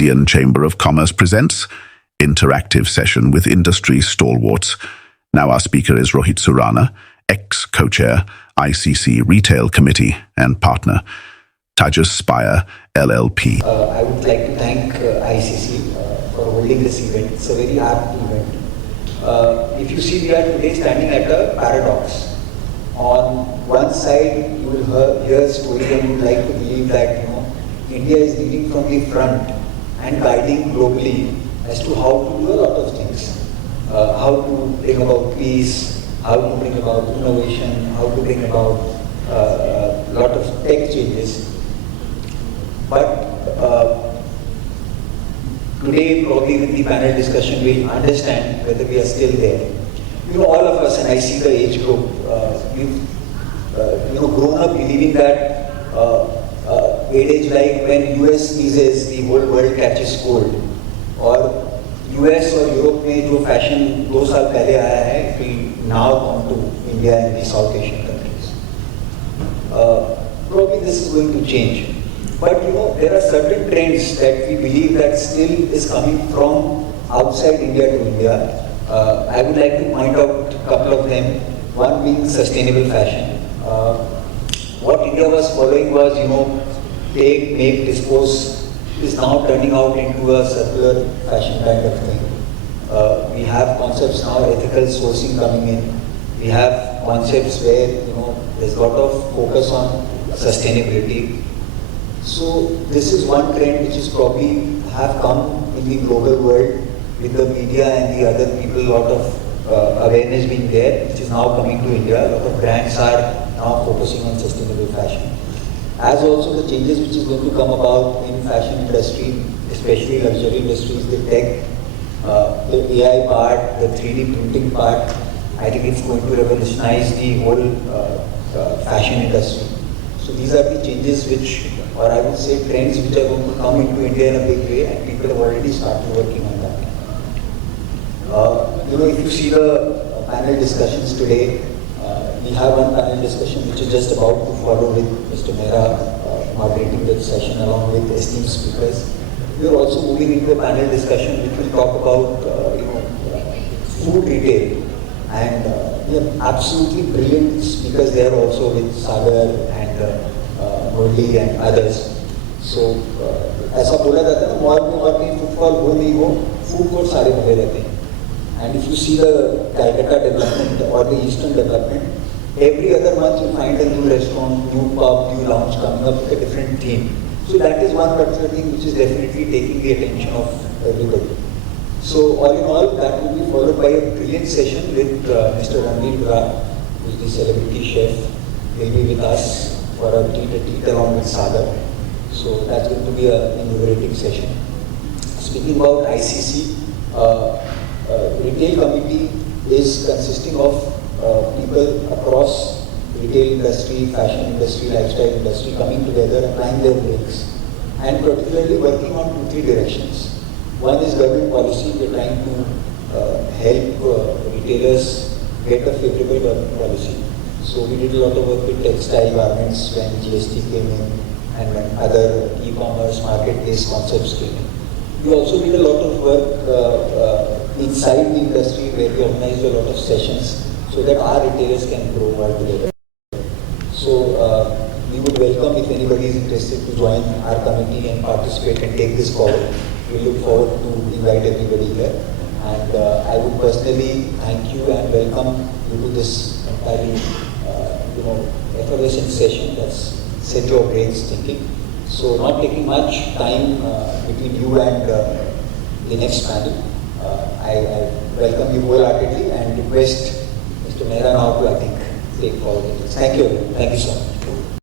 Indian Chamber of Commerce presents interactive session with industry stalwarts. Now our speaker is Rohit Surana, ex-co-chair, ICC Retail Committee and partner, Tejas Spire LLP. I would like to thank ICC for holding this event. It's a very apt event. If you see, we are today standing at a paradox. On one side, you will hear a story and you would like to believe that India is leading from the front and guiding globally as to how to do a lot of things. How to bring about peace, how to bring about innovation, how to bring about a lot of tech changes. But today, probably with the panel discussion, we'll understand whether we are still there. All of us, and I see the age group, we've grown up believing that at age like when US sneezes, the whole world catches cold, or US or Europe में जो fashion 2 साल पहले आया है, it will now come to India and the South Asian countries. Probably this is going to change. But there are certain trends that we believe that still is coming from outside India to India. I would like to point out a couple of them. One being sustainable fashion. What India was following was, take, make, dispose, is now turning out into a circular fashion kind of thing. We have concepts now, ethical sourcing coming in. We have concepts where, there's a lot of focus on sustainability. So this is one trend which is probably have come in the global world with the media and the other people, a lot of awareness being there, which is now coming to India. A lot of brands are now focusing on sustainable fashion. As also the changes which is going to come about in fashion industry, especially luxury industries, the tech, the AI part, the 3D printing part, I think it's going to revolutionize the whole fashion industry. So these are the changes which, or I would say trends which are going to come into India in a big way, and people have already started working on that. If you see the panel discussions today, we have one panel discussion which is just about to follow with Mr. Mehra moderating the session along with esteemed speakers. We are also moving into a panel discussion which will talk about food retail, and we have absolutely brilliant speakers there also with Sagar and Murli and others. So ऐसा बोला जाता है ना, mall में और कहीं footfall हो नहीं हो, फूड कोर्ट सारे भरे रहते हैं. And if you see the Calcutta development or the Eastern development, every other month you find a new restaurant, new pub, new lounge coming up with a different theme. So that is one particular thing which is definitely taking the attention of everybody. So all in all, that will be followed by a brilliant session with Mr. Ranveer Brar, who is the celebrity chef. He'll be with us for a treat along with Sagar. So that's going to be an invigorating session. Speaking about ICC, retail committee is consisting of people across retail industry, fashion industry, lifestyle industry coming together, applying their brakes, and particularly working on 2-3 directions. One is government policy. We're trying to help retailers get a favorable government policy. So we did a lot of work with textile garments when GST came in and when other e-commerce marketplace concepts came in. We also did a lot of work inside the industry where we organized a lot of sessions so that our retailers can grow more together. So we would welcome if anybody is interested to join our committee and participate and take this forward. We look forward to invite everybody here. And I would personally thank you and welcome you to this entirely effervescent session that's set your brains thinking. So not taking much time between you and the next panel. I welcome you wholeheartedly and request Mr. Mehra now to, I think, take forward. Thank you. Thank you so much.